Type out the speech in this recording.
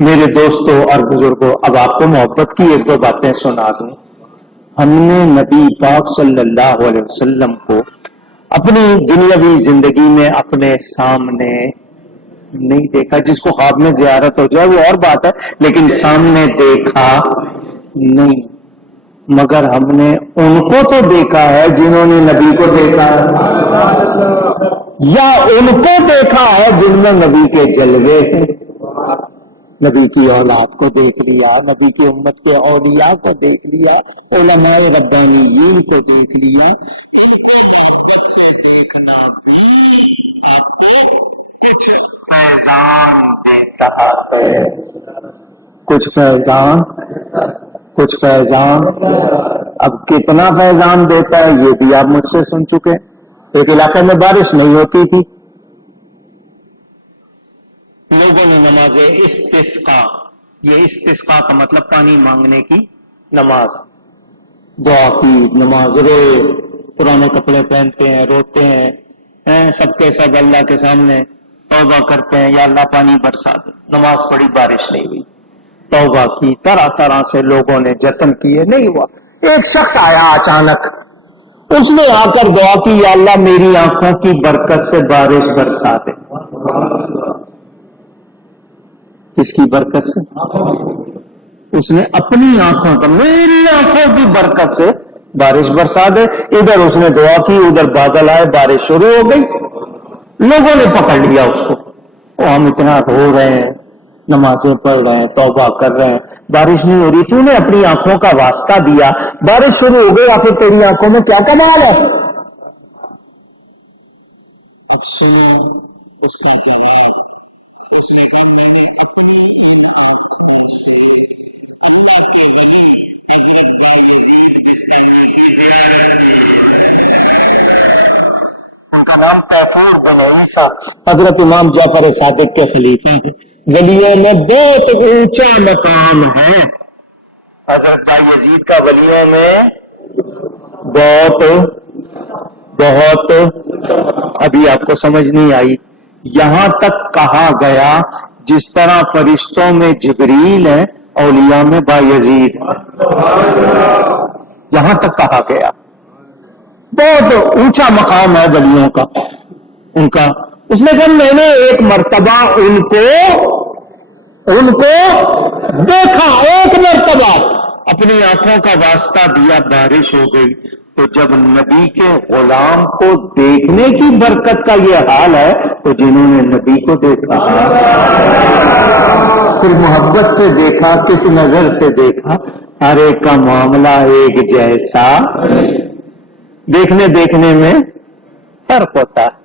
میرے دوستوں اور بزرگوں، اب آپ کو محبت کی ایک دو باتیں سنا دوں۔ ہم نے نبی پاک صلی اللہ علیہ وسلم کو اپنی دنیاوی زندگی میں اپنے سامنے نہیں دیکھا، جس کو خواب میں زیارت ہو جائے وہ اور بات ہے، لیکن سامنے دیکھا نہیں، مگر ہم نے ان کو تو دیکھا ہے جنہوں نے نبی کو دیکھا ہے، یا ان کو دیکھا ہے جن میں نبی کے جلوے ہیں۔ نبی کی اولاد کو دیکھ لیا، نبی کی امت کے اولیاء کو دیکھ لیا، علماء ربانیین کو دیکھ لیا۔ ان کو محبت سے دیکھنا بھی آپ کو کچھ فیضان دیتا ہے، کچھ فیضان، کچھ فیضان۔ اب کتنا فیضان دیتا ہے یہ بھی آپ مجھ سے سن چکے۔ ایک علاقے میں بارش نہیں ہوتی تھی، لوگوں نے نماز استسقا، یہ استسقا کا مطلب پانی مانگنے کی نماز، دعا کی نماز، روئے، پرانے کپڑے پہنتے ہیں، روتے ہیں، سب کے سب اللہ کے سامنے توبہ کرتے ہیں، یا اللہ پانی برسا دے۔ نماز پڑھی، بارش نہیں ہوئی، توبہ کی، طرح طرح سے لوگوں نے جتن کیے، نہیں ہوا۔ ایک شخص آیا اچانک، اس نے آ کر دعا کی، یا اللہ میری آنکھوں کی برکت سے بارش برسا دے۔ کس کی برکت سے؟ اس نے اپنی آنکھوں کا، میری آنکھوں کی برکت سے بارش برسا دے۔ ادھر اس نے دعا کی، ادھر بادل آئے، بارش شروع ہو گئی۔ لوگوں نے پکڑ لیا اس کو، ہم اتنا رو رہے ہیں، نمازیں پڑھ رہے ہیں، توبہ کر رہے ہیں، بارش نہیں ہو رہی، تو نے اپنی آنکھوں کا واسطہ دیا، بارش شروع ہو گئی، آخر تیری آنکھوں میں کیا کمال ہے؟ اب سنو اس کی جواب۔ حضرت امام جعفر صادق کے خلیفہ ہیں، ولیوں میں بہت اونچا مقام ہے۔ حضرت بایزید کا ولیوں میں بہت ابھی آپ کو سمجھ نہیں آئی، یہاں تک کہا گیا جس طرح فرشتوں میں جبریل ہے، اولیاء میں بایزید، یہاں تک کہا گیا۔ بہت اونچا مقام ہے ولیوں کا، ان کا۔ اس نے کہا میں نے ایک مرتبہ ان کو دیکھا، ایک مرتبہ اپنی آنکھوں کا واسطہ دیا، بارش ہو گئی۔ تو جب نبی کے غلام کو دیکھنے کی برکت کا یہ حال ہے تو جنہوں نے نبی کو دیکھا، پھر محبت سے دیکھا، کس نظر سے دیکھا، ہر ایک کا معاملہ ایک جیسا، دیکھنے میں فرق ہوتا ہے۔